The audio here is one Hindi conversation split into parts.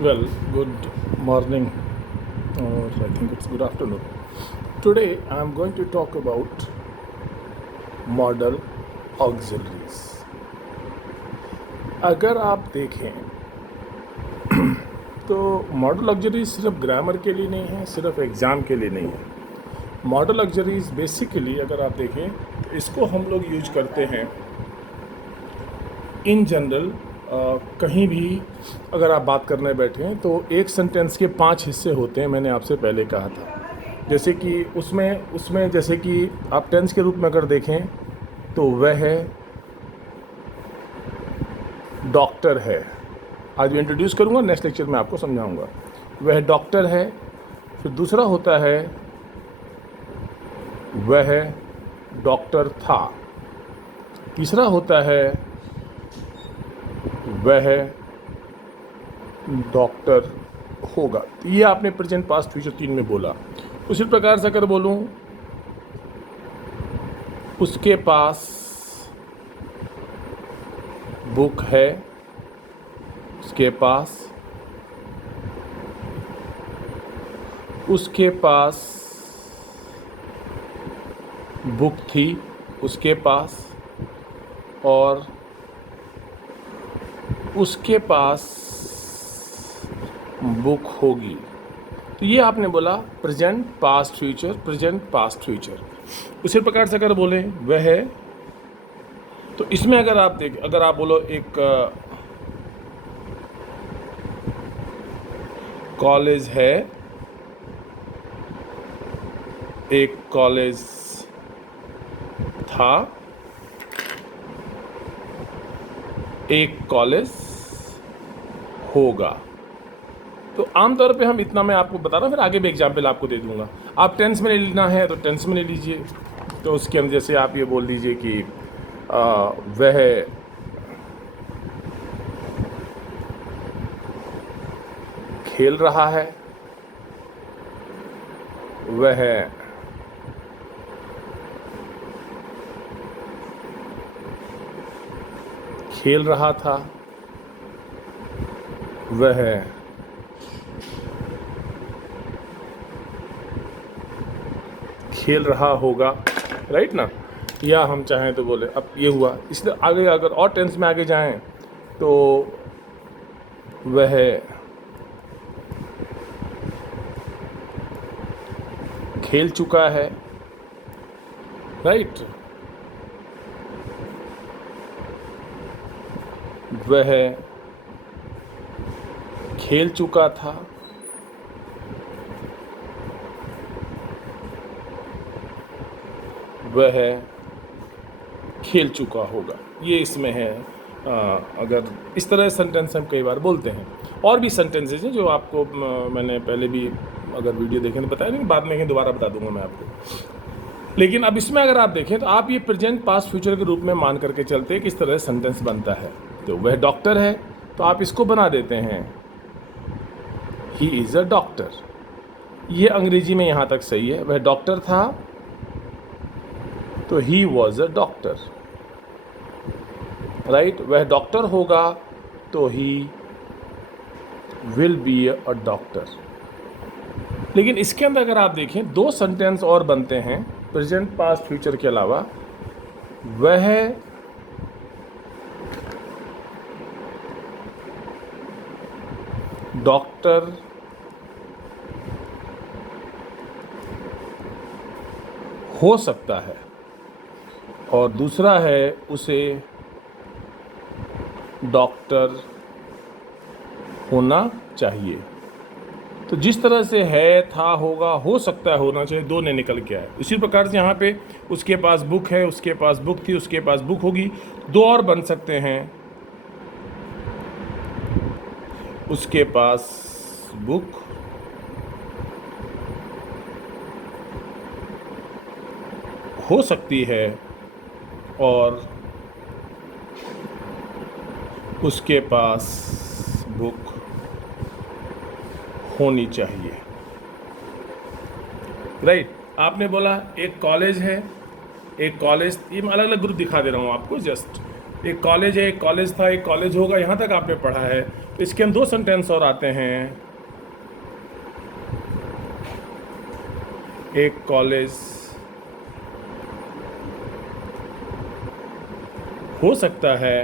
Well, good morning, or I think it's good afternoon. Today I am going to talk about model auxiliaries. अगर आप देखें तो मॉडल ऑक्सिलरीज सिर्फ ग्रामर के लिए नहीं है, सिर्फ एग्ज़ाम के लिए नहीं है. मॉडल ऑक्सिलरीज बेसिकली अगर आप देखें तो इसको हम लोग यूज करते हैं इन जनरल. कहीं भी अगर आप बात करने बैठें तो एक सेंटेंस के 5 हिस्से होते हैं, मैंने आपसे पहले कहा था. जैसे कि उसमें जैसे कि आप टेंस के रूप में अगर देखें तो वह डॉक्टर है. आज मैं इंट्रोड्यूस करूँगा, नेक्स्ट लेक्चर में आपको समझाऊंगा. वह डॉक्टर है. फिर दूसरा होता है वह डॉक्टर था. तीसरा होता है वह डॉक्टर होगा. ये आपने प्रेजेंट पास्ट फ्यूचर 3 में बोला. उसी प्रकार से अगर बोलूं उसके पास बुक है, उसके पास बुक थी, उसके पास, और उसके पास बुक होगी. तो ये आपने बोला present past future, present past future. उसी प्रकार से अगर बोलें वह है, तो इसमें अगर आप बोलो एक कॉलेज है, एक कॉलेज था, एक कॉलेज होगा. तो आमतौर पे हम इतना मैं आपको बता रहा हूँ, फिर आगे भी एग्जाम्पल आपको दे दूंगा. आप टेंस में ले लेना है तो टेंस में ले लीजिए. तो उसके अंदर जैसे आप ये बोल दीजिए कि वह खेल रहा है, वह खेल रहा था, वह खेल रहा होगा. राइट ना. या हम चाहें तो बोले अब ये हुआ. इसलिए आगे अगर और टेंस में आगे जाएं तो वह खेल चुका है. राइट. वह खेल चुका था, वह खेल चुका होगा. ये इसमें है. अगर इस तरह सेंटेंस हम कई बार बोलते हैं. और भी सेंटेंसेज हैं जो आपको मैंने पहले भी अगर वीडियो देखें तो बताया, नहीं बाद में दोबारा बता दूंगा मैं आपको. लेकिन अब इसमें अगर आप देखें तो आप ये प्रेजेंट पास्ट फ्यूचर के रूप में मान करके चलते हैं किस तरह सेंटेंस बनता है. तो वह डॉक्टर है तो आप इसको बना देते हैं ही इज़ अ डॉक्टर. ये अंग्रेजी में यहाँ तक सही है. वह डॉक्टर था तो he was a doctor. Right. वह डॉक्टर होगा तो ही विल बी अ डॉक्टर. लेकिन इसके अंदर अगर आप देखें 2 सेंटेंस और बनते हैं प्रेजेंट पास्ट फ्यूचर के अलावा. वह डॉक्टर हो सकता है, और दूसरा है उसे डॉक्टर होना चाहिए. तो जिस तरह से है, था, होगा, हो सकता है, होना चाहिए, 2 ने निकल के आए. इसी प्रकार से यहाँ पे उसके पास बुक है, उसके पास बुक थी, उसके पास बुक होगी. 2 और बन सकते हैं. उसके पास बुक हो सकती है और उसके पास बुक होनी चाहिए. राइट. आपने बोला एक कॉलेज है, एक कॉलेज, ये मैं अलग अलग ग्रुप दिखा दे रहा हूँ आपको. जस्ट एक कॉलेज है, एक कॉलेज था, एक कॉलेज होगा, यहाँ तक आपने पढ़ा है. इसके हम 2 सेंटेंस और आते हैं। एक कॉलेज हो सकता है,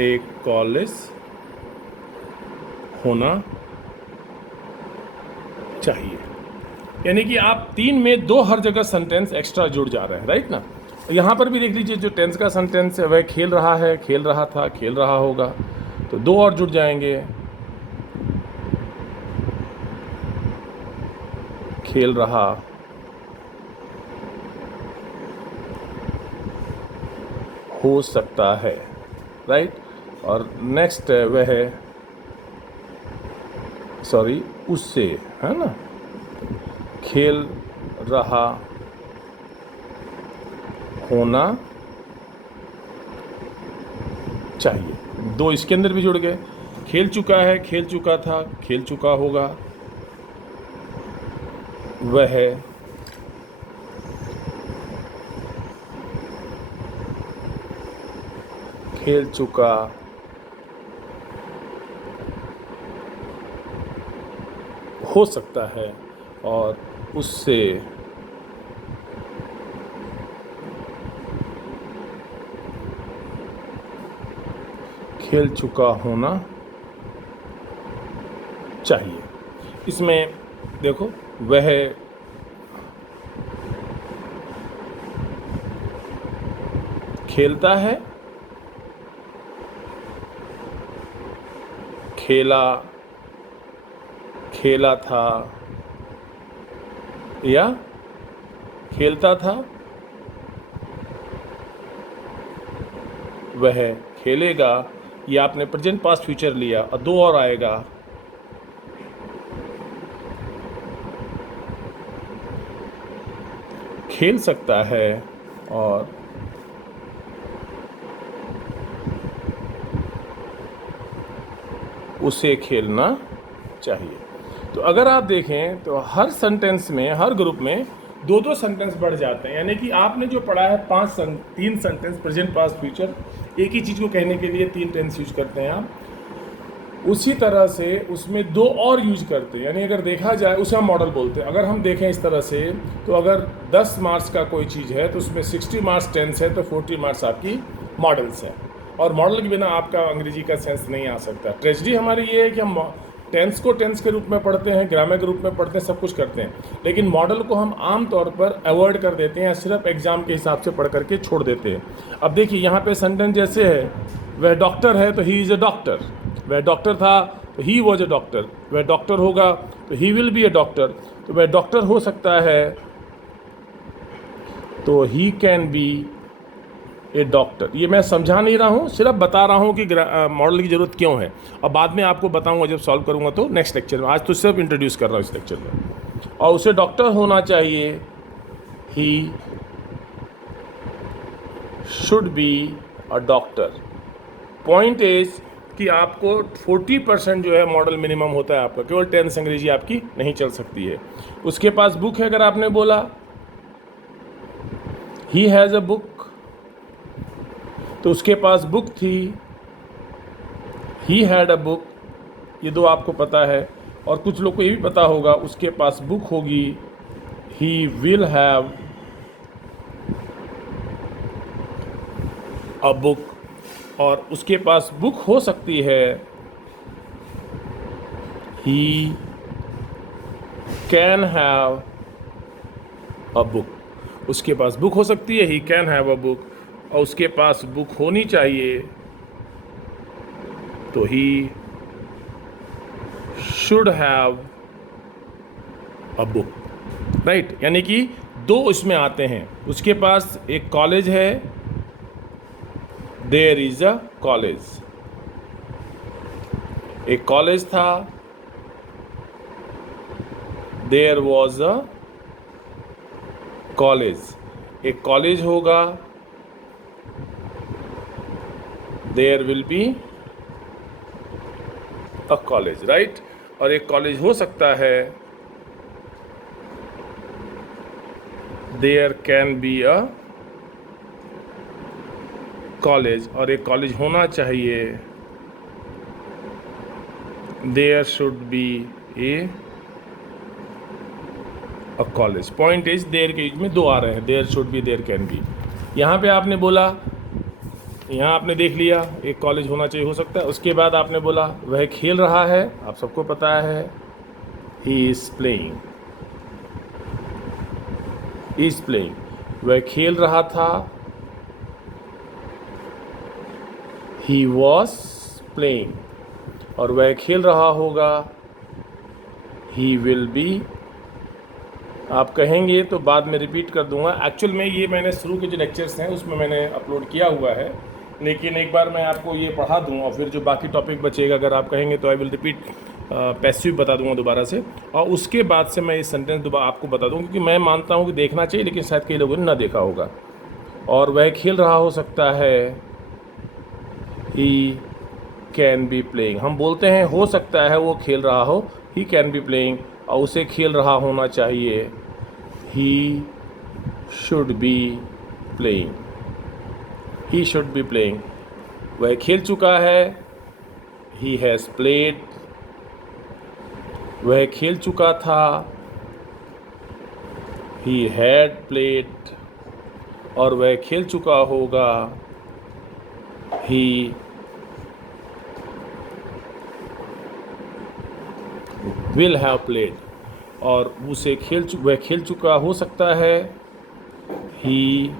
एक कॉलेज होना चाहिए। यानी कि आप 3 में 2 हर जगह सेंटेंस एक्स्ट्रा जुड़ जा रहे हैं, राइट ना। यहाँ पर भी देख लीजिए, जो टेंस का सेंटेंस है वह खेल रहा है, खेल रहा था, खेल रहा होगा, तो 2 और जुड़ जाएंगे। खेल रहा हो सकता है, राइट। और नेक्स्ट वह है, सॉरी, उससे, है ना, खेल रहा होना चाहिए। 2 इसके अंदर भी जुड़ गए। खेल चुका है, खेल चुका था, खेल चुका होगा, वह खेल चुका हो सकता है, और उससे खेल चुका होना चाहिए। इसमें देखो, वह खेलता है, खेला, खेला था, या खेलता था, वह खेलेगा। ये आपने प्रेजेंट पास्ट फ्यूचर लिया, और 2 और आएगा। खेल सकता है और उसे खेलना चाहिए। तो अगर आप देखें तो हर सेंटेंस में, हर ग्रुप में 2-2 सेंटेंस बढ़ जाते हैं। यानी कि आपने जो पढ़ा है 3 सेंटेंस प्रेजेंट पास्ट फ्यूचर, एक ही चीज़ को कहने के लिए 3 टेंस यूज करते हैं आप, उसी तरह से उसमें 2 और यूज करते हैं। यानी अगर देखा जाए, उसे हम मॉडल बोलते हैं। अगर हम देखें इस तरह से, तो अगर 10 मार्क्स का कोई चीज़ है तो उसमें 60 मार्क्स टेंस है, तो 40 मार्क्स आपकी मॉडल्स है। और मॉडल के बिना आपका अंग्रेजी का सेंस नहीं आ सकता। ट्रेजेडी हमारी ये है कि हम टेंस को टेंस के रूप में पढ़ते हैं, ग्रामर के रूप में पढ़ते हैं, सब कुछ करते हैं, लेकिन मॉडल को हम आम तौर पर अवॉइड कर देते हैं, सिर्फ एग्जाम के हिसाब से पढ़ करके छोड़ देते हैं। अब देखिए यहाँ पे सेंटेंस जैसे है, वह डॉक्टर है तो ही इज़ अ डॉक्टर, वह डॉक्टर था तो ही वॉज अ डॉक्टर, वह डॉक्टर होगा तो ही विल बी अ डॉक्टर, तो वह डॉक्टर हो सकता है तो he can be A doctor. ये मैं समझा नहीं रहा हूँ, सिर्फ बता रहा हूँ कि मॉडल की ज़रूरत क्यों है, और बाद में आपको बताऊँगा जब सॉल्व करूँगा तो नेक्स्ट लेक्चर में। आज तो सिर्फ इंट्रोड्यूस कर रहा हूँ इस लेक्चर में। और उसे डॉक्टर होना चाहिए, he should be a doctor. Point is कि आपको 40% जो है मॉडल मिनिमम होता है आपका, केवल 10 अंग्रेजी आपकी नहीं चल सकती है। उसके पास बुक है, अगर आपने बोला ही हैज़ अ बुक, तो उसके पास बुक थी, ही हैड अ बुक, ये 2 आपको पता है। और कुछ लोग को ये भी पता होगा, उसके पास बुक होगी, he will have a book, और उसके पास बुक हो सकती है, ही कैन हैव अ बुक। उसके पास बुक हो सकती है, ही कैन हैव अ बुक, और उसके पास बुक होनी चाहिए तो he should have a book, right. यानी कि 2 इसमें आते हैं। उसके पास एक कॉलेज है, देयर इज अ कॉलेज, एक कॉलेज था, देयर वॉज अ कॉलेज, एक कॉलेज होगा, there will be a college, right. और एक कॉलेज हो सकता है, there can be a college, और एक कॉलेज होना चाहिए, there should be a college. Point is there के बीच में दो आ रहे हैं, there should be, there can be. यहाँ पे आपने बोला, यहाँ आपने देख लिया एक कॉलेज होना चाहिए, हो सकता है। उसके बाद आपने बोला वह खेल रहा है, आप सबको पता है he is playing, is playing. वह खेल रहा था, ही वॉज प्लेइंग। और वह खेल रहा होगा, ही विल बी। आप कहेंगे तो बाद में रिपीट कर दूंगा। एक्चुअल में ये मैंने शुरू के जो लेक्चर्स हैं उसमें मैंने अपलोड किया हुआ है, लेकिन एक बार मैं आपको ये पढ़ा दूँ और फिर जो बाकी टॉपिक बचेगा अगर आप कहेंगे तो आई विल रिपीट, पैसिव बता दूंगा दोबारा से, और उसके बाद से मैं ये सेंटेंस दोबारा आपको बता दूँ, क्योंकि मैं मानता हूँ कि देखना चाहिए, लेकिन शायद कई लोगों ने ना देखा होगा। और वह खेल रहा हो सकता है, ही कैन बी प्लेइंग। हम बोलते हैं हो सकता है वो खेल रहा हो, ही कैन बी प्लेइंग, और उसे खेल रहा होना चाहिए, he should be playing, he should be playing. वह खेल चुका है, ही हैज़ प्लेड। वह खेल चुका था, ही हैड प्लेड। और वह खेल चुका होगा, ही विल हैव प्लेड। और वह खेल चुका हो सकता है, ही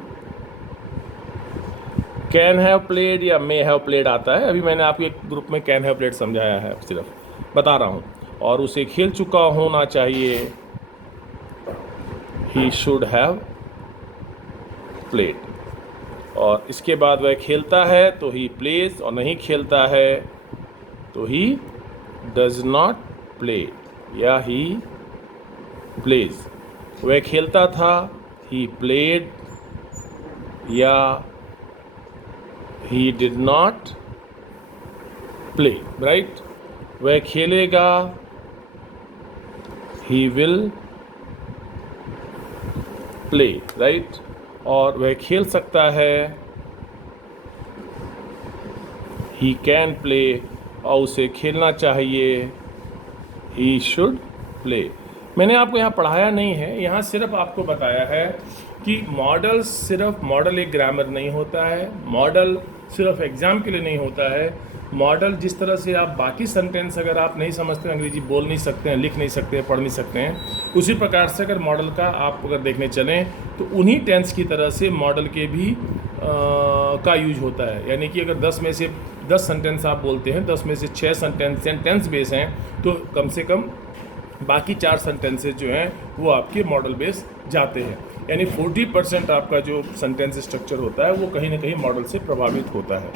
कैन हैव प्लेड या मे हैव प्लेड आता है। अभी मैंने आपको एक ग्रुप में कैन हैव प्लेड समझाया है, सिर्फ बता रहा हूँ। और उसे खेल चुका होना चाहिए, ही शुड हैव प्लेड। और इसके बाद वह खेलता है तो ही प्लेज, और नहीं खेलता है तो ही डज नॉट प्ले या ही प्लेज। वह खेलता था, ही प्लेड, या he did not play, right. वह खेलेगा, ही विल प्ले, राइट। और वह खेल सकता है, ही कैन प्ले, और उसे खेलना चाहिए, ही शुड प्ले। मैंने आपको यहाँ पढ़ाया नहीं है, यहाँ सिर्फ आपको बताया है कि मॉडल एक ग्रामर नहीं होता है, मॉडल सिर्फ एग्ज़ाम के लिए नहीं होता है। मॉडल जिस तरह से आप बाकी सेंटेंस अगर आप नहीं समझते, अंग्रेजी बोल नहीं सकते हैं, लिख नहीं सकते हैं, पढ़ नहीं सकते हैं, उसी प्रकार से अगर मॉडल का आप अगर देखने चलें तो उन्हीं टेंस की तरह से मॉडल के भी का यूज होता है। यानी कि अगर 10 में से 10 सेंटेंस आप बोलते हैं, 10 में से 6 सेंटेंस बेस हैं, तो कम से कम बाकी 4 सेंटेंसेस जो हैं वो आपके मॉडल बेस जाते हैं। यानी 40% आपका जो सेंटेंस स्ट्रक्चर होता है वो कहीं ना कहीं मॉडल से प्रभावित होता है।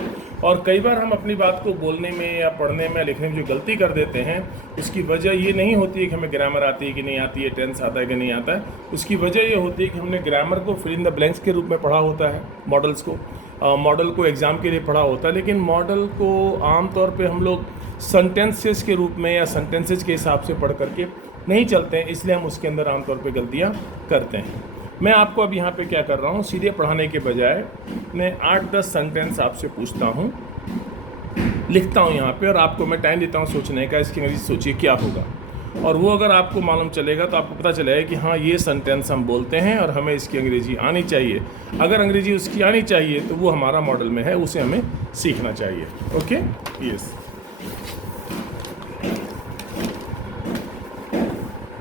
और कई बार हम अपनी बात को बोलने में या पढ़ने में, लिखने में जो गलती कर देते हैं, उसकी वजह ये नहीं होती है कि हमें ग्रामर आती है कि नहीं आती है, टेंस आता है कि नहीं आता है। उसकी वजह ये होती है कि हमने ग्रामर को फिल इन द ब्लैंक्स के रूप में पढ़ा होता है, मॉडल को एग्ज़ाम के लिए पढ़ा होता है, लेकिन मॉडल को आमतौर पर हम लोग सेंटेंसेस के रूप में या सेंटेंसेस के हिसाब से पढ़ करके नहीं चलते हैं, इसलिए हम उसके अंदर आमतौर पे गलतियां करते हैं। मैं आपको अब यहाँ पे क्या कर रहा हूँ, सीधे पढ़ाने के बजाय मैं 8-10 सेंटेंस आपसे पूछता हूँ, लिखता हूँ यहाँ पे, और आपको मैं टाइम देता हूँ सोचने का, इसकी अंग्रेजी सोचिए क्या होगा। और वो अगर आपको मालूम चलेगा तो आपको पता चलेगा कि हाँ ये सेंटेंस हम बोलते हैं और हमें इसकी अंग्रेजी आनी चाहिए। अगर अंग्रेजी उसकी आनी चाहिए तो वो हमारा मॉडल में है, उसे हमें सीखना चाहिए। Okay, yes.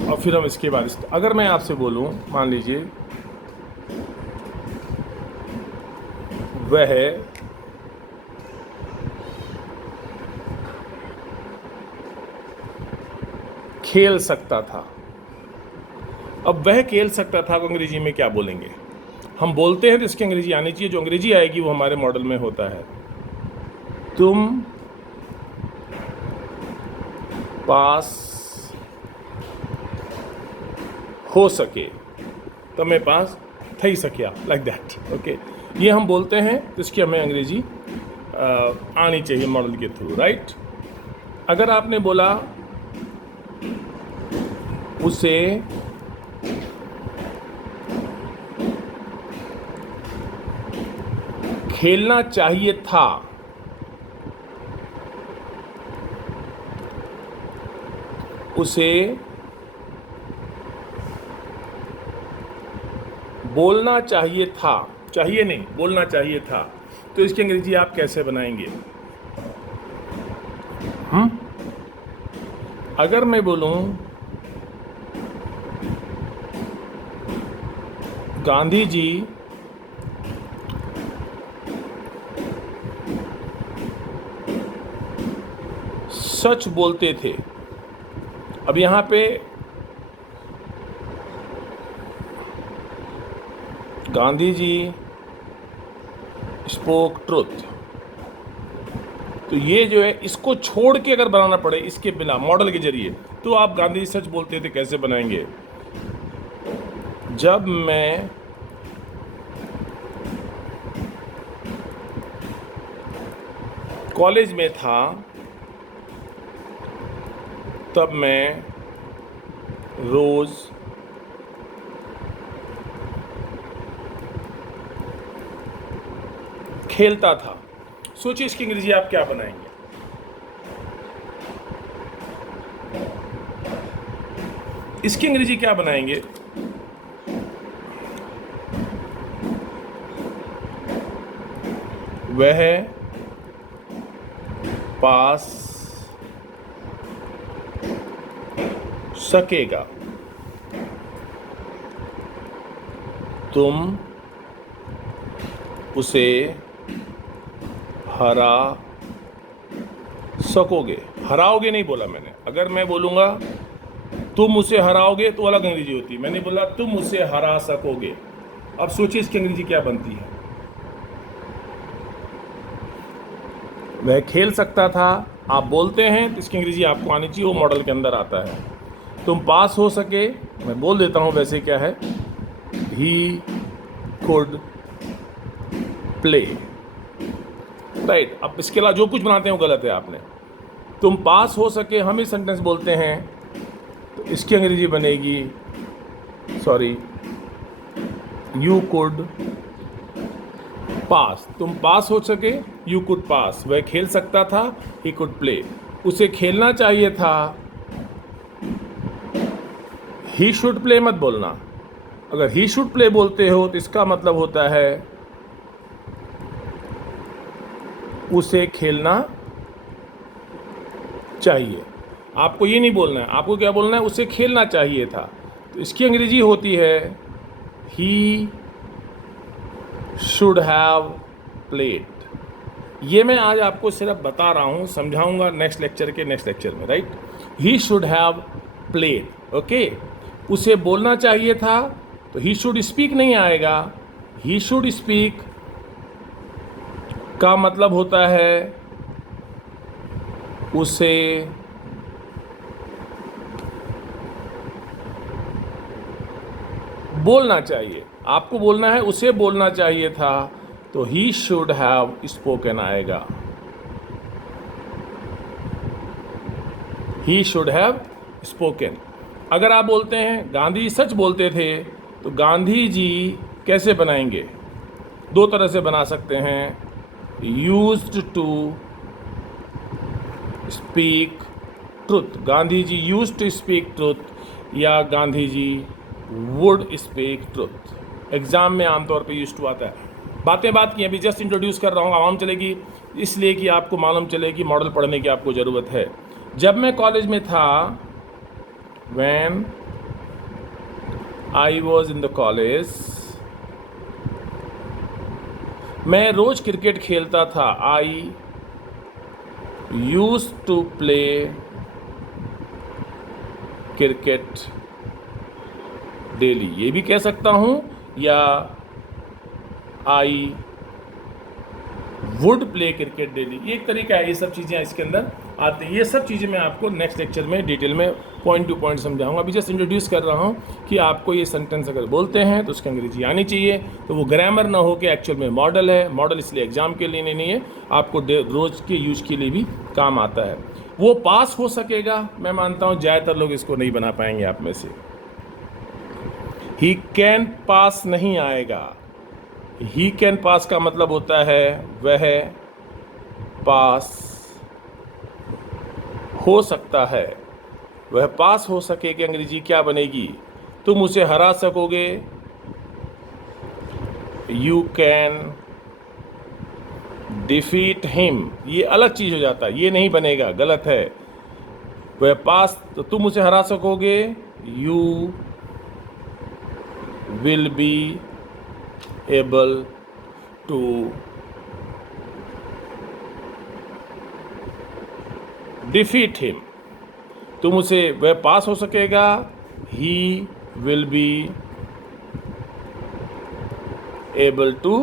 और फिर हम इसके बाद अगर मैं आपसे बोलूं, मान लीजिए वह खेल सकता था। अब वह खेल सकता था को अंग्रेजी में क्या बोलेंगे? हम बोलते हैं तो इसकी अंग्रेजी आनी चाहिए, जो अंग्रेजी आएगी वो हमारे मॉडल में होता है। तुम पास हो सके, તમે પાસ થઈ શક્યા, लाइक दैट। ओके, ये हम बोलते हैं तो इसकी हमें अंग्रेजी आनी चाहिए मॉडल के थ्रू, राइट। अगर आपने बोला उसे खेलना चाहिए था, उसे बोलना चाहिए था, चाहिए नहीं, बोलना चाहिए था, तो इसकी अंग्रेजी आप कैसे बनाएंगे? अगर मैं बोलूं गांधी जी सच बोलते थे, अब यहां पे गांधी जी स्पोक ट्रुथ, तो ये जो है इसको छोड़ के अगर बनाना पड़े, इसके बिना मॉडल के जरिए, तो आप गांधी जी सच बोलते थे कैसे बनाएंगे? जब मैं कॉलेज में था तब मैं रोज खेलता था। सोचिए इसकी अंग्रेजी आप क्या बनाएंगे? इसकी अंग्रेजी क्या बनाएंगे? वह पास सकेगा, तुम उसे हरा सकोगे। हराओगे नहीं बोला मैंने, अगर मैं बोलूँगा तुम उसे हराओगे तो अलग अंग्रेजी होती है, मैंने बोला तुम उसे हरा सकोगे। अब सोचिए इसकी अंग्रेजी क्या बनती है? वह खेल सकता था, आप बोलते हैं तो इसकी अंग्रेजी आपको आनी चाहिए, वो मॉडल के अंदर आता है। तुम पास हो सके, मैं बोल देता हूँ वैसे क्या है, ही कुड प्ले, राइट। अब इसके अलावा जो कुछ बनाते हैं वो गलत है आपने। तुम पास हो सके, हम ही सेंटेंस बोलते हैं तो इसकी अंग्रेजी बनेगी, सॉरी, यू कुड पास। तुम पास हो सके, यू कुड पास। वह खेल सकता था, ही कुड प्ले। उसे खेलना चाहिए था, ही शुड प्ले मत बोलना। अगर ही शुड प्ले बोलते हो तो इसका मतलब होता है उसे खेलना चाहिए। आपको ये नहीं बोलना है, आपको क्या बोलना है? उसे खेलना चाहिए था। तो इसकी अंग्रेजी होती है ही शुड हैव प्लेड। ये मैं आज आपको सिर्फ बता रहा हूँ, समझाऊंगा नेक्स्ट लेक्चर में, right. He should have played, okay. उसे बोलना चाहिए था तो ही शुड स्पीक नहीं आएगा, ही शुड स्पीक का मतलब होता है उसे बोलना चाहिए। आपको बोलना है उसे बोलना चाहिए था, तो ही शुड हैव स्पोकन आएगा, ही शुड हैव स्पोकन। अगर आप बोलते हैं गांधी सच बोलते थे, तो गांधी जी कैसे बनाएंगे? दो तरह से बना सकते हैं, used to speak truth, Gandhi ji used to speak truth, या Gandhi ji would speak truth. Exam में आमतौर पे यूज्ड टू आता है। बात की, अभी जस्ट इंट्रोड्यूस कर रहा हूँ, आवाम चलेगी इसलिए कि आपको मालूम चले कि मॉडल पढ़ने की आपको ज़रूरत है। जब मैं कॉलेज में था, when I was in the college, मैं रोज क्रिकेट खेलता था। I used to play cricket daily, ये भी कह सकता हूँ, या I would play cricket daily, ये एक तरीका है। ये सब चीज़ें इसके अंदर आती हैं। ये सब चीज़ें मैं आपको नेक्स्ट लेक्चर में डिटेल में पॉइंट टू पॉइंट समझाऊंगा। अभी जस्ट इंट्रोड्यूस कर रहा हूँ कि आपको ये सेंटेंस अगर बोलते हैं तो उसकी अंग्रेजी आनी चाहिए, तो वो ग्रामर ना हो कि एक्चुअल में मॉडल है। मॉडल इसलिए एग्जाम के लिए नहीं है, आपको रोज़ के यूज के लिए भी काम आता है। वो पास हो सकेगा, मैं मानता हूँ ज़्यादातर लोग इसको नहीं बना पाएंगे आप में से। ही कैन पास नहीं आएगा, ही कैन पास का मतलब होता है वह पास हो सकता है। वह पास हो सके कि अंग्रेजी क्या बनेगी? तुम उसे हरा सकोगे, यू कैन डिफीट हिम। ये अलग चीज हो जाता है, ये नहीं बनेगा, गलत है। वह पास, तो तुम उसे हरा सकोगे, you will be able to defeat him. तुम उसे, वह पास हो सकेगा, he will be able to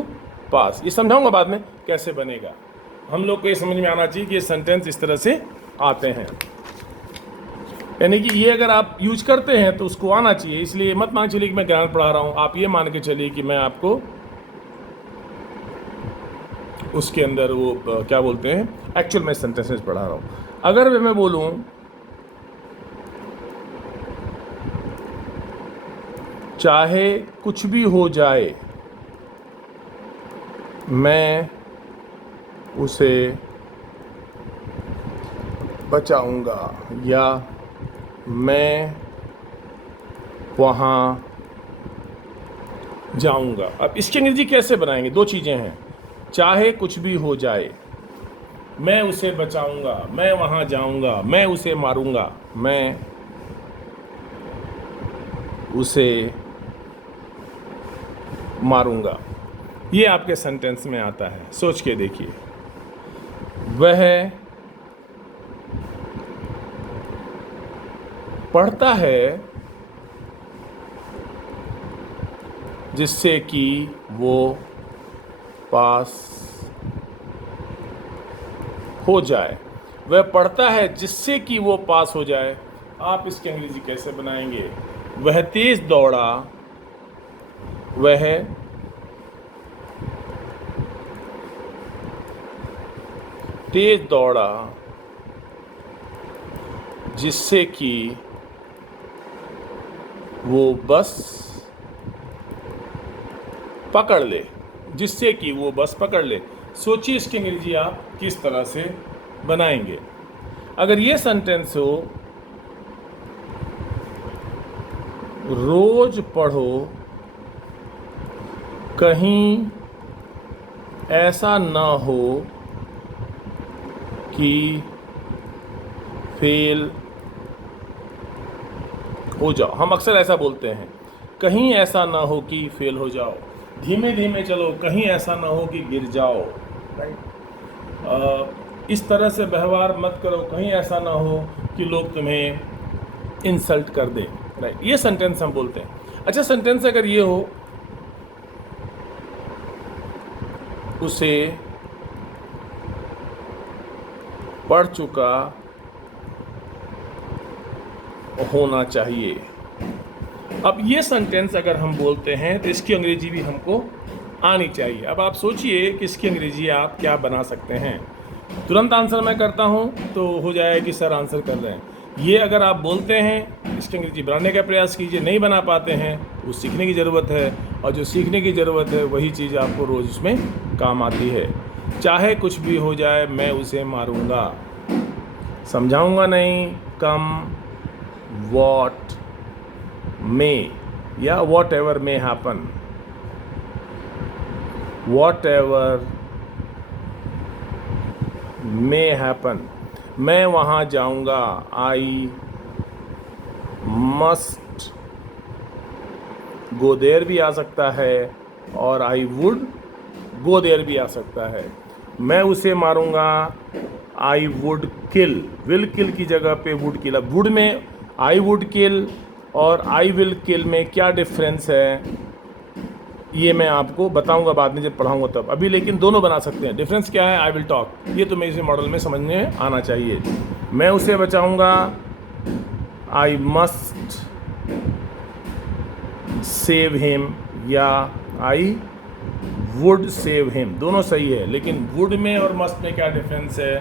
pass. ये समझाऊंगा बाद में कैसे बनेगा। हम लोग को ये समझ में आना चाहिए कि ये सेंटेंस इस तरह से आते हैं, यानी कि ये अगर आप यूज करते हैं तो उसको आना चाहिए। इसलिए मत मान चलिए कि मैं ग्रामर पढ़ा रहा हूँ, आप ये मान के चलिए कि मैं आपको उसके अंदर वो क्या बोलते हैं, एक्चुअल में सेंटेंसेस पढ़ा रहा हूँ। अगर मैं बोलूँ चाहे कुछ भी हो जाए मैं उसे बचाऊंगा, या मैं वहाँ जाऊंगा। अब इसकी अंग्रेजी कैसे बनाएंगे? दो चीज़ें हैं, चाहे कुछ भी हो जाए, मैं उसे बचाऊंगा, मैं वहाँ जाऊंगा, मैं उसे मारूंगा, मैं उसे मारूंगा। ये आपके सेंटेंस में आता है, सोच के देखिए। वह पढ़ता है जिससे कि वो पास हो जाए। वह पढ़ता है जिससे कि वो पास हो जाए। आप इसकी अंग्रेजी कैसे बनाएंगे? वह तेज दौड़ा, वह तेज दौड़ा जिससे कि वो बस पकड़ ले, जिससे कि वो बस पकड़ ले। सोचिए इसकी अंग्रेजी आप किस तरह से बनाएंगे। अगर ये सेंटेंस हो, रोज पढ़ो, कहीं ऐसा ना हो कि फेल हो जाओ। हम अक्सर ऐसा बोलते हैं, कहीं ऐसा ना हो कि फेल हो जाओ, धीमे धीमे चलो, कहीं ऐसा ना हो कि गिर जाओ, राइट। इस तरह से व्यवहार मत करो, कहीं ऐसा ना हो कि लोग तुम्हें इंसल्ट कर दें, राइट। ये सेंटेंस हम बोलते हैं। अच्छा, सेंटेंस अगर ये हो, उसे पढ़ चुका होना चाहिए। अब ये सेंटेंस अगर हम बोलते हैं तो इसकी अंग्रेजी भी हमको आनी चाहिए। अब आप सोचिए कि इसकी अंग्रेजी आप क्या बना सकते हैं। तुरंत आंसर मैं करता हूँ तो हो जाएगा कि सर आंसर कर रहे हैं। ये अगर आप बोलते हैं, इसकी अंग्रेजी बनाने का प्रयास कीजिए। नहीं बना पाते हैं, वो सीखने की ज़रूरत है, और जो सीखने की ज़रूरत है वही चीज़ आपको रोज़ उसमें काम आती है। चाहे कुछ भी हो जाए मैं उसे मारूंगा, समझाऊंगा नहीं, कम वॉट मे, या what ever may happen, what ever may happen, मैं वहाँ जाऊँगा, आई मस्ट गो देयर भी आ सकता है, और आई वुड गो देयर भी आ सकता है। मैं उसे मारूंगा, I would kill, will kill की जगह पे वुड किल। अब वुड में आई वुड किल और आई विल किल में क्या डिफरेंस है, ये मैं आपको बताऊंगा बाद में जब पढ़ाऊंगा तब। अभी लेकिन दोनों बना सकते हैं। डिफरेंस क्या है, आई विल टॉक, ये तो मेरे मॉडल में समझ में आना चाहिए। मैं उसे बचाऊंगा, आई मस्ट सेव हिम, या आई वुड सेव हिम, दोनों सही है। लेकिन वुड में और मस्ट में क्या डिफरेंस है,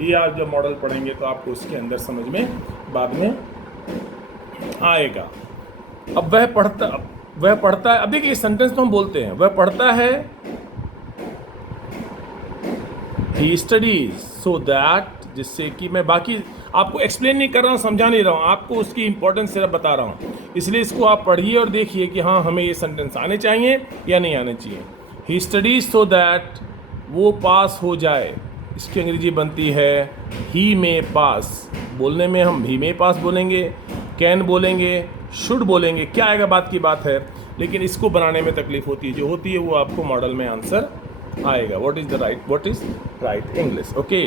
ये आप जब मॉडल पढ़ेंगे तो आपको उसके अंदर समझ में बाद में आएगा। अब वह पढ़ता, वह पढ़ता है, अब देखिए सेंटेंस तो हम बोलते हैं, वह पढ़ता है, ही स्टडीज सो दैट, जिससे कि मैं बाकी आपको एक्सप्लेन नहीं कर रहा हूँ, समझा नहीं रहा हूँ, आपको उसकी इंपॉर्टेंस सिर्फ बता रहा हूँ। इसलिए इसको आप पढ़िए और देखिए कि हाँ हमें ये सेंटेंस आने चाहिए या नहीं आने चाहिए। ही स्टडीज सो दैट, वो पास हो जाए, इसकी अंग्रेजी बनती है ही में पास। बोलने में हम ही में पास बोलेंगे, कैन बोलेंगे, शुड बोलेंगे, क्या आएगा बात की बात है, लेकिन इसको बनाने में तकलीफ होती है, जो होती है वो आपको मॉडल में आंसर आएगा। What is right English. Okay,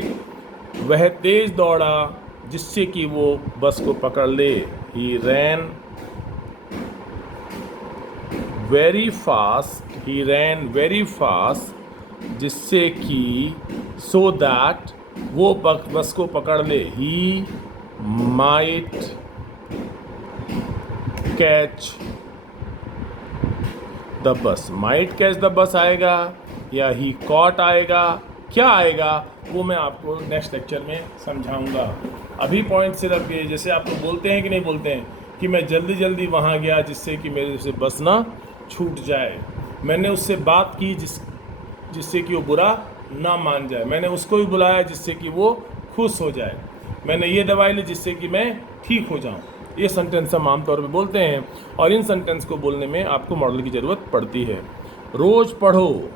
वह तेज दौड़ा जिससे कि वो बस को पकड़ ले, ही रैन वेरी फास्ट, जिससे कि सो दैट वो बस को पकड़ ले, he might catch the bus. Might catch the bus आएगा या ही कॉट आएगा, क्या आएगा वो मैं आपको नेक्स्ट लेक्चर में समझाऊंगा। अभी पॉइंट सिर्फ ये, जैसे आप लोग बोलते हैं कि नहीं बोलते हैं कि मैं जल्दी जल्दी वहाँ गया जिससे कि मेरे से बस ना छूट जाए, मैंने उससे बात की जिससे कि वो बुरा ना मान जाए, मैंने उसको भी बुलाया जिससे कि वो खुश हो जाए, मैंने ये दवाई ली जिससे कि मैं ठीक हो जाऊँ। ये सेंटेंस हम आमतौर पे बोलते हैं और इन सेंटेंस को बोलने में आपको मॉडल की ज़रूरत पड़ती है। रोज़ पढ़ो,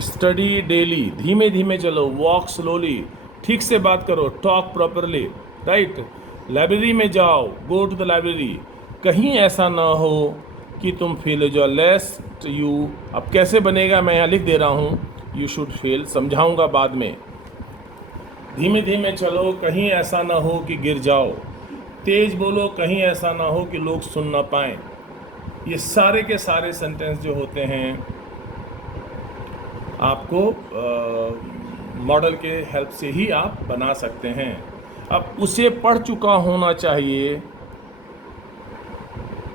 स्टडी डेली, धीमे धीमे चलो, वॉक स्लोली, ठीक से बात करो, टॉक प्रॉपरली, राइट। लाइब्रेरी में जाओ, गो टू द लाइब्रेरी, कहीं ऐसा ना हो कि तुम फेल हो जाओ, लेस्ट यू, अब कैसे बनेगा मैं यहाँ लिख दे रहा हूँ, यू शुड फेल, समझाऊंगा बाद में। धीमे धीमे चलो, कहीं ऐसा ना हो कि गिर जाओ, तेज बोलो, कहीं ऐसा ना हो कि लोग सुन ना पाएँ। ये सारे के सारे सेंटेंस जो होते हैं आपको मॉडल के हेल्प से ही आप बना सकते हैं। अब उसे पढ़ चुका होना चाहिए,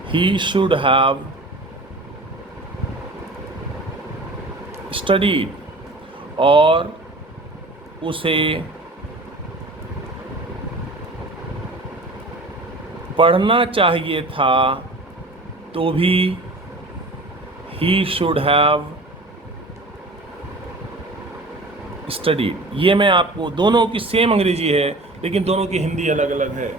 ही शुड हैव स्टडीड, और उसे पढ़ना चाहिए था तो भी ही शुड हैव स्टडीड। ये मैं आपको, दोनों की सेम अंग्रेजी है लेकिन दोनों की हिंदी अलग अलग है,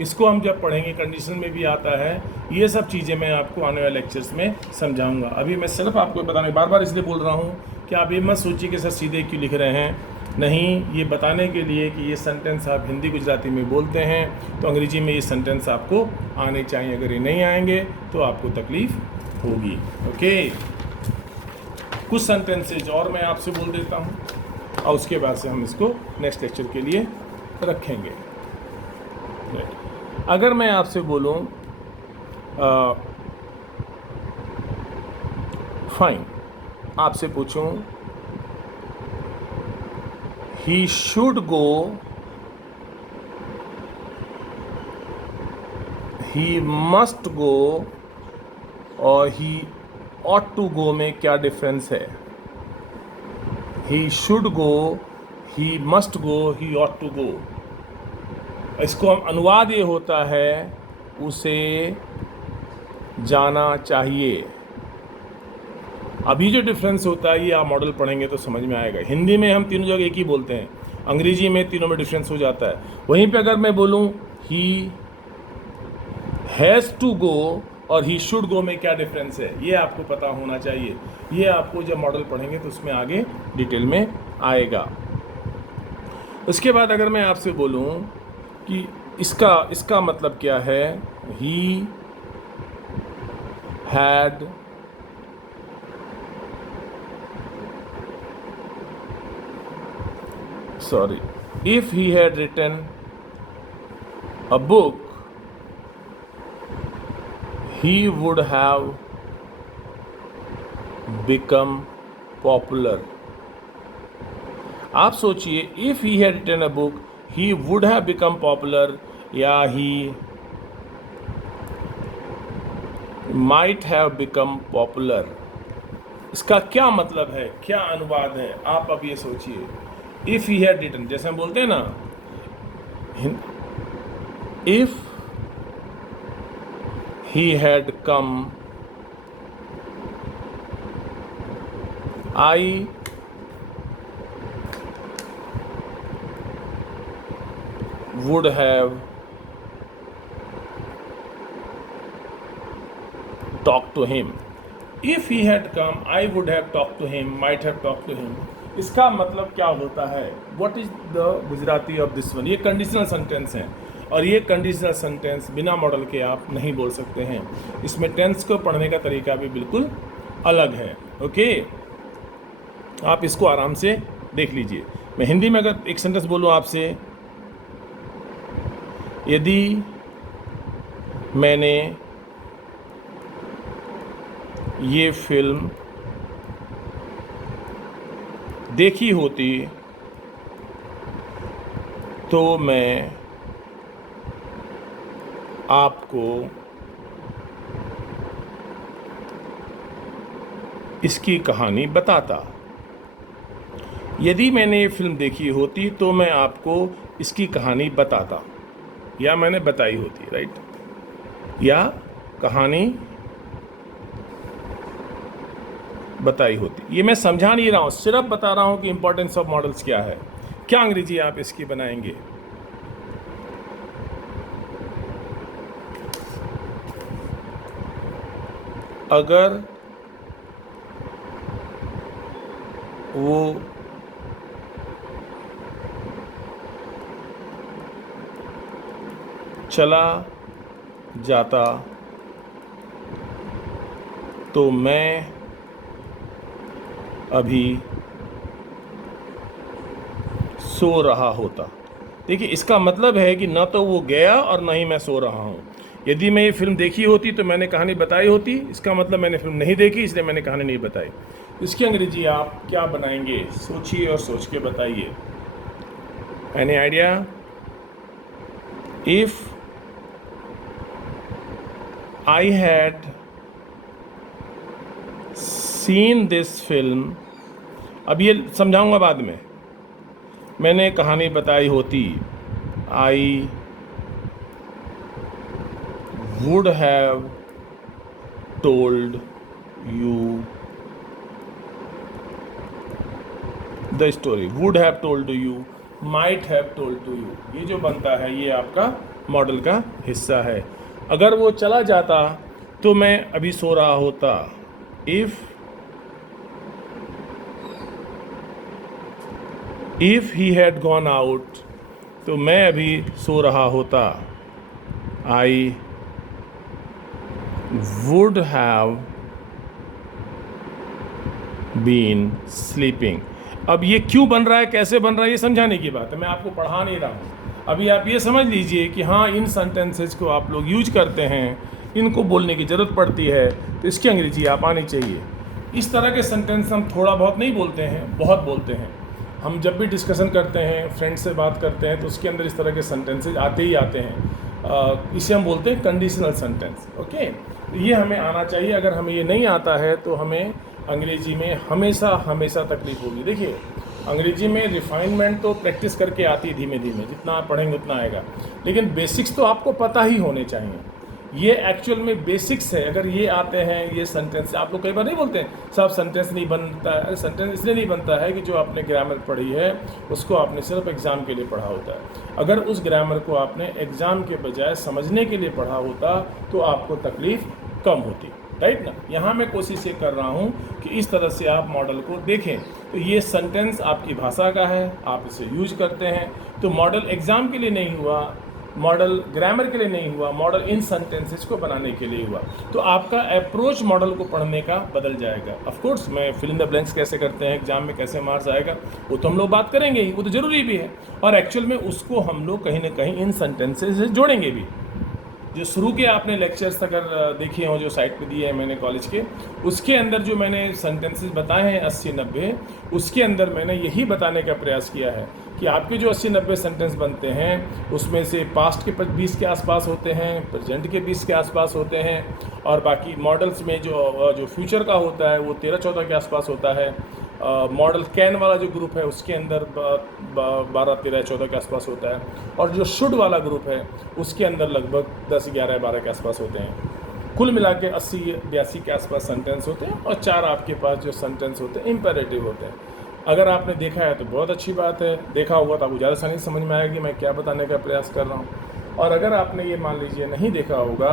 इसको हम जब पढ़ेंगे कंडीशन में भी आता है। ये सब चीज़ें मैं आपको आने वाले लेक्चर्स में समझाऊंगा। अभी मैं सिर्फ आपको बताने, बार बार इसलिए बोल रहा हूँ कि आप ये मत सोचिए कि सर सीधे क्यों लिख रहे हैं, नहीं, ये बताने के लिए कि ये सेंटेंस आप हिंदी गुजराती में बोलते हैं तो अंग्रेजी में ये सेंटेंस आपको आने चाहिए, अगर ये नहीं आएंगे तो आपको तकलीफ़ होगी। ओके, कुछ सेंटेंसेज और मैं आपसे बोल देता हूँ और उसके बाद से हम इसको नेक्स्ट लेक्चर के लिए रखेंगे। अगर मैं आपसे बोलूँ फाइन, आपसे पूछूं ही शुड गो, ही मस्ट गो और ही ऑट टू गो में क्या डिफरेंस है? He should go, he must go, he ought to go, इसको हम अनुवाद ये होता है उसे जाना चाहिए। अभी जो डिफरेंस होता है ये आप मॉडल पढ़ेंगे तो समझ में आएगा। हिंदी में हम तीनों जगह एक ही बोलते हैं, अंग्रेजी में तीनों में डिफरेंस हो जाता है। वहीं पे अगर मैं बोलूँ ही हैज़ टू गो और ही शुड गो में क्या डिफरेंस है, ये आपको पता होना चाहिए। ये आपको जब मॉडल पढ़ेंगे तो उसमें आगे डिटेल में आएगा। उसके बाद अगर मैं आपसे बोलूँ कि इसका मतलब क्या है, he had if he had written a book, he would have become popular। आप सोचिए, if he had written a book, he would have become popular या he might have become popular। इसका क्या मतलब है, क्या अनुवाद है, आप अब ये सोचिए। इफ़ ही हैड रिटन, जैसे हम बोलते हैं ना, if he had come, I would have talked to him. If he had come, I would have talked to him, might have talked to him. इसका मतलब क्या होता है? What is the Gujarati of this one? ये कंडीशनल सेंटेंस है और ये कंडीशनल सेंटेंस बिना मॉडल के आप नहीं बोल सकते हैं। इसमें टेंस को पढ़ने का तरीका भी बिल्कुल अलग है। ओके, आप इसको आराम से देख लीजिए। मैं हिंदी में अगर एक सेंटेंस बोलूँ आपसे, यदि मैंने ये फिल्म देखी होती तो मैं आपको इसकी कहानी बताता। यदि मैंने ये फिल्म देखी होती तो मैं आपको इसकी कहानी बताता, या मैंने बताई होती, राइट, या कहानी बताई होती। ये मैं समझा नहीं रहा हूँ, सिर्फ बता रहा हूँ कि इंपॉर्टेंस ऑफ मॉडल्स क्या है। क्या अंग्रेजी आप इसकी बनाएंगे? अगर वो चला जाता तो मैं अभी सो रहा होता। देखिए, इसका मतलब है कि ना तो वो गया और ना ही मैं सो रहा हूँ। यदि मैं ये फिल्म देखी होती तो मैंने कहानी बताई होती, इसका मतलब मैंने फिल्म नहीं देखी इसलिए मैंने कहानी नहीं बताई। इसकी अंग्रेजी आप क्या बनाएंगे? सोचिए और सोच के बताइए। Any idea? If I had seen this film, अब ये समझाऊंगा बाद में, मैंने कहानी बताई होती, I would have told you the story. Would have told to you, might have told to you, ये जो बनता है ये आपका मॉडल का हिस्सा है। अगर वो चला जाता तो मैं अभी सो रहा होता। If he had gone out, तो मैं अभी सो रहा होता। I would have been sleeping. अब ये क्यों बन रहा है, कैसे बन रहा है, ये समझाने की बात है, मैं आपको पढ़ा नहीं रहा हूँ। अभी आप ये समझ लीजिए कि हाँ, इन सेंटेंसेस को आप लोग यूज करते हैं, इनको बोलने की ज़रूरत पड़ती है, तो इसकी अंग्रेजी आप आनी चाहिए। इस तरह के सेंटेंस हम थोड़ा बहुत नहीं बोलते हैं, बहुत बोलते हैं। हम जब भी डिस्कशन करते हैं, फ्रेंड से बात करते हैं, तो उसके अंदर इस तरह के सेंटेंसेज आते ही आते हैं। इसे हम बोलते हैं कंडीशनल सेंटेंस। ओके, ये हमें आना चाहिए। अगर हमें ये नहीं आता है तो हमें अंग्रेजी में हमेशा हमेशा तकलीफ होगी। देखिए, अंग्रेजी में रिफाइनमेंट तो प्रैक्टिस करके आती है धीमे धीमे, जितना आप पढ़ेंगे उतना आएगा, लेकिन बेसिक्स तो आपको पता ही होने चाहिए। ये एक्चुअल में बेसिक्स है। अगर ये आते हैं, ये सेंटेंस, आप लोग कई बार नहीं बोलते हैं साहब सेंटेंस नहीं बनता है। सेंटेंस इसलिए नहीं बनता है कि जो आपने ग्रामर पढ़ी है उसको आपने सिर्फ एग्ज़ाम के लिए पढ़ा होता है। अगर उस ग्रामर को आपने एग्ज़ाम के बजाय समझने के लिए पढ़ा होता तो आपको तकलीफ़ कम होती, राइट ना। यहाँ मैं कोशिश ये कर रहा हूँ कि इस तरह से आप मॉडल को देखें। तो ये सेंटेंस आपकी भाषा का है, आप इसे यूज करते हैं। तो मॉडल एग्ज़ाम के लिए नहीं हुआ, मॉडल ग्रामर के लिए नहीं हुआ, मॉडल इन सेंटेंसेस को बनाने के लिए हुआ। तो आपका अप्रोच मॉडल को पढ़ने का बदल जाएगा। ऑफ कोर्स मैं फिल इन द ब्लैंक्स कैसे करते हैं, एग्जाम में कैसे मार्क्स आएगा, वो तो हम लोग बात करेंगे ही, वो तो ज़रूरी भी है। और एक्चुअल में उसको हम लोग कहीं ना कहीं इन सेंटेंसेस से जोड़ेंगे भी। जो शुरू के आपने लेक्चर्स अगर देखे हों, जो साइट पे दिए हैं मैंने कॉलेज के, उसके अंदर जो मैंने सेंटेंसेस बताए हैं 80-90, उसके अंदर मैंने यही बताने का प्रयास किया है कि आपके जो 80-90 सेंटेंस बनते हैं उसमें से पास्ट के 20 के आसपास होते हैं, प्रेजेंट के 20 के आसपास होते हैं, और बाकी मॉडल्स में जो फ्यूचर का होता है वो 13-14 के आसपास होता है। मॉडल कैन वाला जो ग्रुप है उसके अंदर 12-13-14 के आसपास होता है, और जो शुड वाला ग्रुप है उसके अंदर लगभग 10-11-12 के आसपास होते हैं। कुल मिला के 80-82 के आसपास सेंटेंस होते हैं और 4 आपके पास जो सेंटेंस होते हैं इम्पेरेटिव होते हैं। अगर आपने देखा है तो बहुत अच्छी बात है, देखा होगा तो आपको ज़्यादा आसानी से समझ में आएगी मैं क्या बताने का प्रयास कर रहा हूँ। और अगर आपने ये मान लीजिए नहीं देखा होगा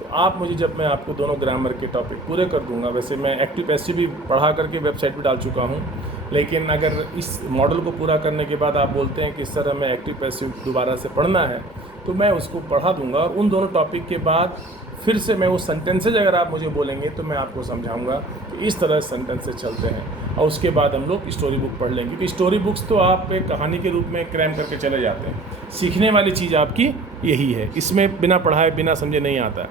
तो आप मुझे, जब मैं आपको दोनों ग्रामर के टॉपिक पूरे कर दूंगा, वैसे मैं एक्टिव पैसिव भी पढ़ा करके वेबसाइट पर डाल चुका हूँ, लेकिन अगर इस मॉडल को पूरा करने के बाद आप बोलते हैं कि इस तरह मैं एक्टिव पैसिव दोबारा से पढ़ना है तो मैं उसको पढ़ा दूंगा। और उन दोनों टॉपिक के बाद फिर से मैं वो सेंटेंसेज अगर आप मुझे बोलेंगे तो मैं आपको समझाऊंगा कि इस तरह सेंटेंसेज चलते हैं। और उसके बाद हम लोग स्टोरी बुक पढ़ लेंगे, क्योंकि स्टोरी बुक्स तो आप एक कहानी के रूप में क्रैम करके चले जाते हैं। सीखने वाली चीज़ आपकी यही है, इसमें बिना पढ़ाए बिना समझे नहीं आता है।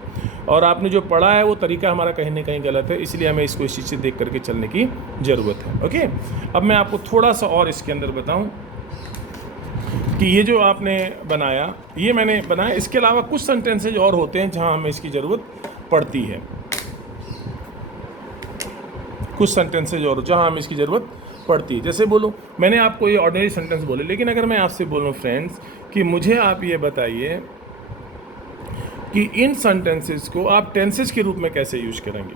और आपने जो पढ़ा है वो तरीका हमारा कहीं ना कहीं गलत है, इसलिए हमें इसको इस चीज़ से देख करके चलने की ज़रूरत है। ओके, अब मैं आपको थोड़ा सा और इसके अंदर बताऊँ कि ये जो आपने बनाया, ये मैंने बनाया, इसके अलावा कुछ सेंटेंसेज और होते हैं जहाँ हमें इसकी ज़रूरत पड़ती है। कुछ सेंटेंसेज और जहाँ हमें इसकी ज़रूरत पड़ती है, जैसे बोलो मैंने आपको ये ऑर्डिनरी सेंटेंस बोले, लेकिन अगर मैं आपसे बोलूँ फ्रेंड्स कि मुझे आप ये बताइए कि इन सेंटेंसेस को आप टेंसेस के रूप में कैसे यूज करेंगे।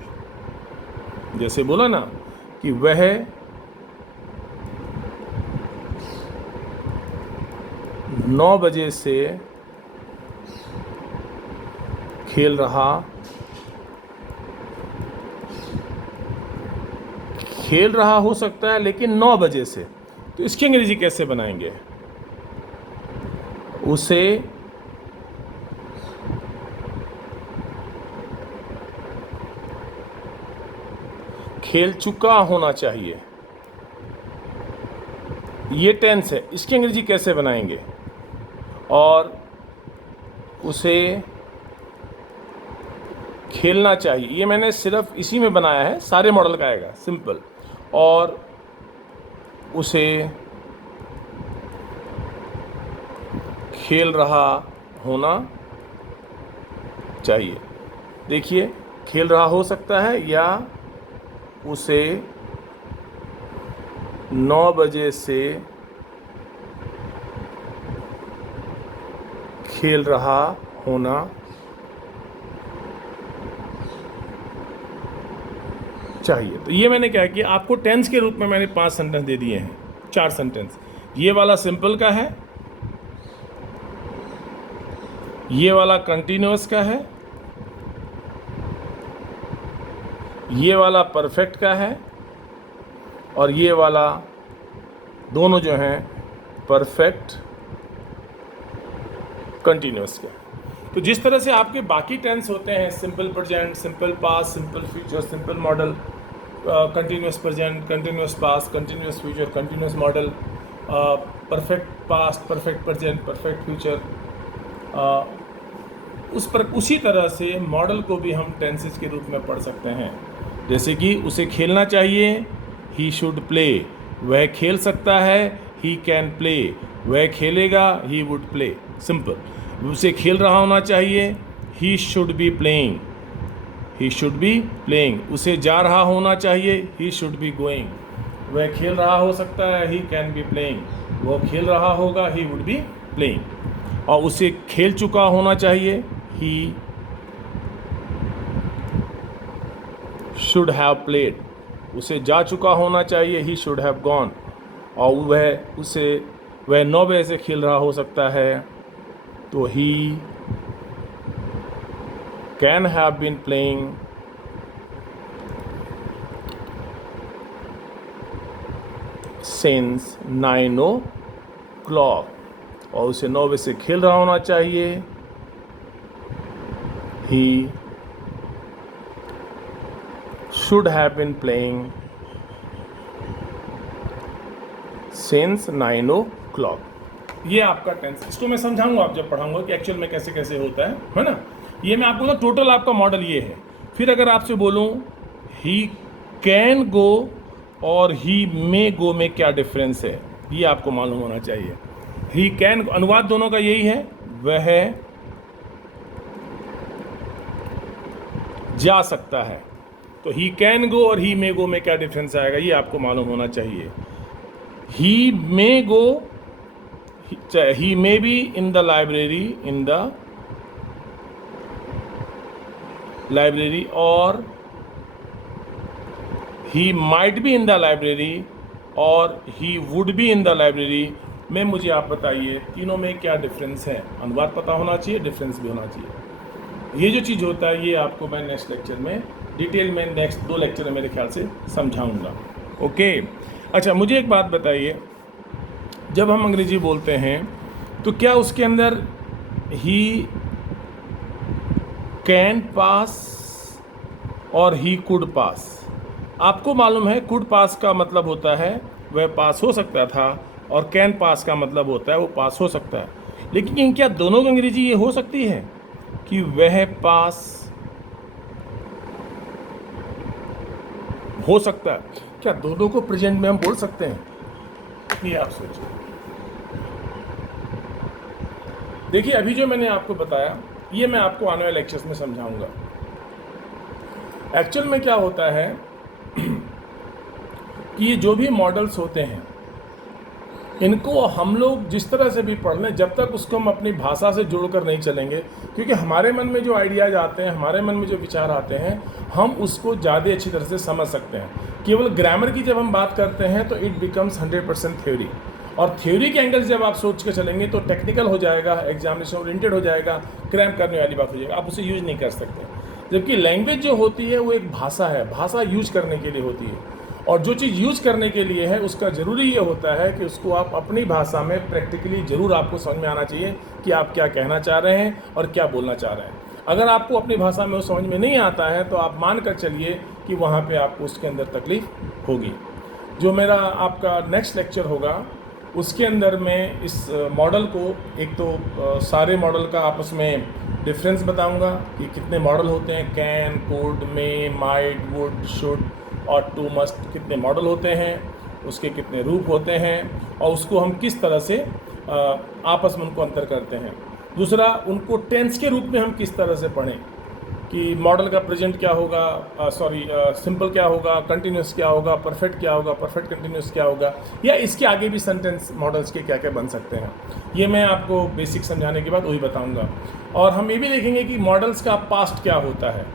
जैसे बोला ना कि वह 9 बजे से खेल रहा हो सकता है, लेकिन 9 बजे से, तो इसकी अंग्रेजी कैसे बनाएंगे। उसे खेल चुका होना चाहिए, ये टेंस है, इसकी अंग्रेजी कैसे बनाएंगे। और उसे खेलना चाहिए, ये मैंने सिर्फ इसी में बनाया है, सारे मॉडल का आएगा सिंपल। और उसे खेल रहा होना चाहिए। देखिए, खेल रहा हो सकता है या उसे 9 बजे से खेल रहा होना चाहिए। तो ये मैंने क्या किया, आपको टेंस के रूप में मैंने 5 सेंटेंस दे दिए हैं, 4 सेंटेंस। ये वाला सिंपल का है, ये वाला कंटिन्यूअस का है, ये वाला परफेक्ट का है, और ये वाला, दोनों जो हैं परफेक्ट कंटिन्यूअस का। तो जिस तरह से आपके बाकी टेंस होते हैं, simple present, simple past, simple future, simple model, continuous present, continuous past, continuous future, continuous model, perfect past, perfect present, perfect future, उसी तरह से मॉडल को भी हम टेंसेस के रूप में पढ़ सकते हैं। जैसे कि उसे खेलना चाहिए, ही शुड प्ले, वह खेल सकता है, ही कैन प्ले, वह खेलेगा, ही वुड प्ले, सिंपल। उसे खेल रहा होना चाहिए, he should be playing, he should be playing. उसे जा रहा होना चाहिए, ही शुड बी गोइंग, वह खेल रहा हो सकता है, ही कैन बी प्लेइंग, वो खेल रहा होगा, ही वुड बी प्लेइंग। और उसे खेल चुका होना चाहिए, ही शुड हैव प्लेड, उसे जा चुका होना चाहिए, ही शुड हैव गॉन। और वह 9 बजे से खेल रहा हो सकता है, तो he can have been playing since 9 o'clock, और उसे 9 बजे से खेल रहा होना चाहिए, ही should have been playing since 9 o'clock। ये आपका टेंस, इसको मैं समझाऊंगा आप जब पढ़ाऊंगा कि एक्चुअल में कैसे कैसे होता है ना। ये मैं आपको ना टोटल आपका मॉडल ये है। फिर अगर आपसे बोलूं ही कैन गो और ही मे गो में क्या डिफरेंस है, ये आपको मालूम होना चाहिए। ही कैन, अनुवाद दोनों का यही है, वह जा सकता है। तो ही कैन गो और ही मे गो में क्या डिफरेंस आएगा, ये आपको मालूम होना चाहिए। He may go, he may be in the library in the library और he might be in the library और he would be in the library में मुझे आप बताइए तीनों में क्या डिफरेंस है। अनुवाद पता होना चाहिए, डिफरेंस भी होना चाहिए। ये जो चीज़ होता है ये आपको मैं नेक्स्ट लेक्चर में डिटेल में नेक्स्ट 2 लेक्चर में मेरे ख्याल से समझाऊंगा। ओके, अच्छा मुझे एक बात बताइए, जब हम अंग्रेजी बोलते हैं तो क्या उसके अंदर ही कैन पास और ही कुड पास? आपको मालूम है कुड पास का मतलब होता है वह पास हो सकता था, और कैन पास का मतलब होता है वो पास हो सकता है। लेकिन क्या दोनों की अंग्रेजी ये हो सकती है कि वह पास हो सकता है? क्या दोनों को प्रेजेंट में हम बोल सकते हैं? ये आप सोचिए। देखिए अभी जो मैंने आपको बताया ये मैं आपको आने वाले लेक्चर्स में समझाऊंगा। एक्चुअल में क्या होता है कि ये जो भी मॉडल्स होते हैं इनको हम लोग जिस तरह से भी पढ़ लें, जब तक उसको हम अपनी भाषा से जोड़कर नहीं चलेंगे, क्योंकि हमारे मन में जो आइडियाज़ आते हैं, हमारे मन में जो विचार आते हैं, हम उसको ज़्यादा अच्छी तरह से समझ सकते हैं। केवल ग्रामर की जब हम बात करते हैं तो इट बिकम्स 100% थ्योरी, और थ्योरी के एंगल से जब आप सोच के चलेंगे तो टेक्निकल हो जाएगा, एग्जामिनेशन ओरिएंटेड हो जाएगा, क्रैम करने वाली बात हो जाएगा, आप उसे यूज़ नहीं कर सकते। जबकि लैंग्वेज जो होती है वो एक भाषा है, भाषा यूज करने के लिए होती है, और जो चीज़ यूज करने के लिए है उसका ज़रूरी ये होता है कि उसको आप अपनी भाषा में प्रैक्टिकली ज़रूर आपको समझ में आना चाहिए कि आप क्या कहना चाह रहे हैं और क्या बोलना चाह रहे हैं। अगर आपको अपनी भाषा में वो समझ में नहीं आता है तो आप मान कर चलिए कि वहाँ पे आपको उसके अंदर तकलीफ होगी। जो मेरा आपका नेक्स्ट लेक्चर होगा उसके अंदर मैं इस मॉडल को, एक तो सारे मॉडल का आपस में डिफरेंस बताऊंगा कि कितने मॉडल होते हैं, can, could, may, might, would, should और टू मस्ट, कितने मॉडल होते हैं, उसके कितने रूप होते हैं और उसको हम किस तरह से आपस में उनको अंतर करते हैं। दूसरा, उनको टेंस के रूप में हम किस तरह से पढ़ें कि मॉडल का प्रेजेंट क्या होगा, सिंपल क्या होगा, कंटिन्यूस क्या होगा, परफेक्ट क्या होगा, परफेक्ट कंटिन्यूस क्या होगा, या इसके आगे भी सेंटेंस मॉडल्स के क्या क्या बन सकते हैं। ये मैं आपको बेसिक समझाने के बाद वही बताऊंगा। और हम ये भी देखेंगे कि मॉडल्स का पास्ट क्या होता है,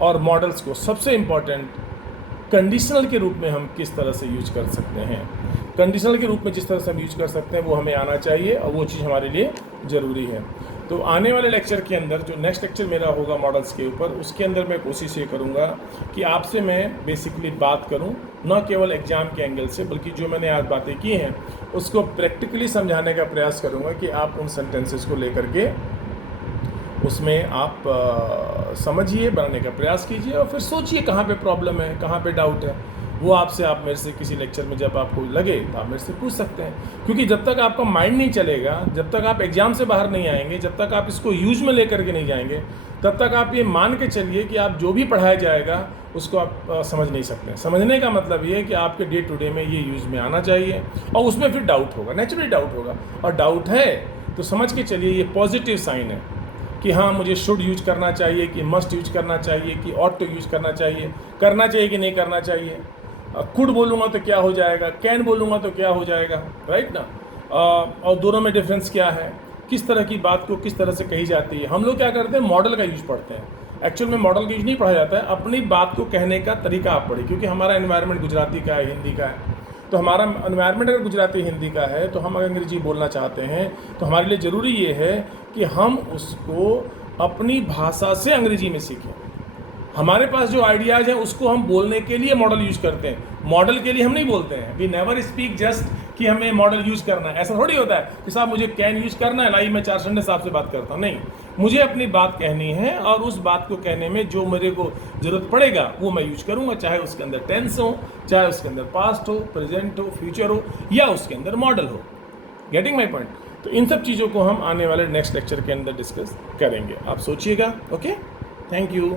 और मॉडल्स को सबसे इम्पॉर्टेंट कंडीशनल के रूप में हम किस तरह से यूज कर सकते हैं। कंडीशनल के रूप में जिस तरह से हम यूज कर सकते हैं वो हमें आना चाहिए, और वो चीज़ हमारे लिए ज़रूरी है। तो आने वाले लेक्चर के अंदर, जो नेक्स्ट लेक्चर मेरा होगा मॉडल्स के ऊपर, उसके अंदर मैं कोशिश ये करूँगा कि आपसे मैं बेसिकली बात करूँ न केवल एग्ज़ाम के एंगल से, बल्कि जो मैंने आज बातें की हैं उसको प्रैक्टिकली समझाने का प्रयास करूँगा कि आप उन सेंटेंसेस को लेकर के उसमें आप समझिए, बनाने का प्रयास कीजिए, और फिर सोचिए कहाँ पे प्रॉब्लम है, कहाँ पे डाउट है। वो आपसे, आप मेरे से किसी लेक्चर में जब आपको लगे तो आप मेरे से पूछ सकते हैं। क्योंकि जब तक आपका माइंड नहीं चलेगा, जब तक आप एग्ज़ाम से बाहर नहीं आएंगे, जब तक आप इसको यूज में लेकर के नहीं जाएंगे, तब तक आप ये मान के चलिए कि आप जो भी पढ़ाया जाएगा उसको आप समझ नहीं सकते। समझने का मतलब ये है कि आपके डे टू डे में ये यूज़ में आना चाहिए, और उसमें फिर डाउट होगा, नेचुरली डाउट होगा। और डाउट है तो समझ के चलिए ये पॉजिटिव साइन है कि हाँ मुझे शुड यूज करना चाहिए, कि मस्ट यूज करना चाहिए, कि ऑट टू यूज करना चाहिए कि नहीं करना चाहिए। कुड बोलूँगा तो क्या हो जाएगा, कैन बोलूँगा तो क्या हो जाएगा, राइट ना। और दोनों में डिफरेंस क्या है, किस तरह की बात को किस तरह से कही जाती है। हम लोग क्या करते हैं, मॉडल का यूज पढ़ते हैं। एक्चुअल में मॉडल का यूज नहीं पढ़ा जाता है, अपनी बात को कहने का तरीका आप पढ़िए, क्योंकि हमारा एनवायरनमेंट गुजराती का है, हिंदी का है। तो हमारा एनवायरनमेंट अगर गुजराती हिंदी का है तो हम अगर अंग्रेजी बोलना चाहते हैं तो हमारे लिए ज़रूरी ये है कि हम उसको अपनी भाषा से अंग्रेजी में सीखें। हमारे पास जो आइडियाज़ हैं उसको हम बोलने के लिए मॉडल यूज़ करते हैं, मॉडल के लिए हम नहीं बोलते हैं। वी नेवर स्पीक जस्ट कि हमें मॉडल यूज़ करना है। ऐसा थोड़ी होता है कि साहब मुझे कैन यूज़ करना है, लाई मैं 4 संडे साहब से बात करता हूँ। नहीं, मुझे अपनी बात कहनी है, और उस बात को कहने में जो मेरे को ज़रूरत पड़ेगा वो मैं यूज करूँगा, चाहे उसके अंदर टेंस हो, चाहे उसके अंदर पास्ट हो, प्रेजेंट हो, फ्यूचर हो, या उसके अंदर मॉडल हो। Getting my point. तो इन सब चीज़ों को हम आने वाले नेक्स्ट लेक्चर के अंदर डिस्कस करेंगे। आप सोचिएगा। Okay, thank you.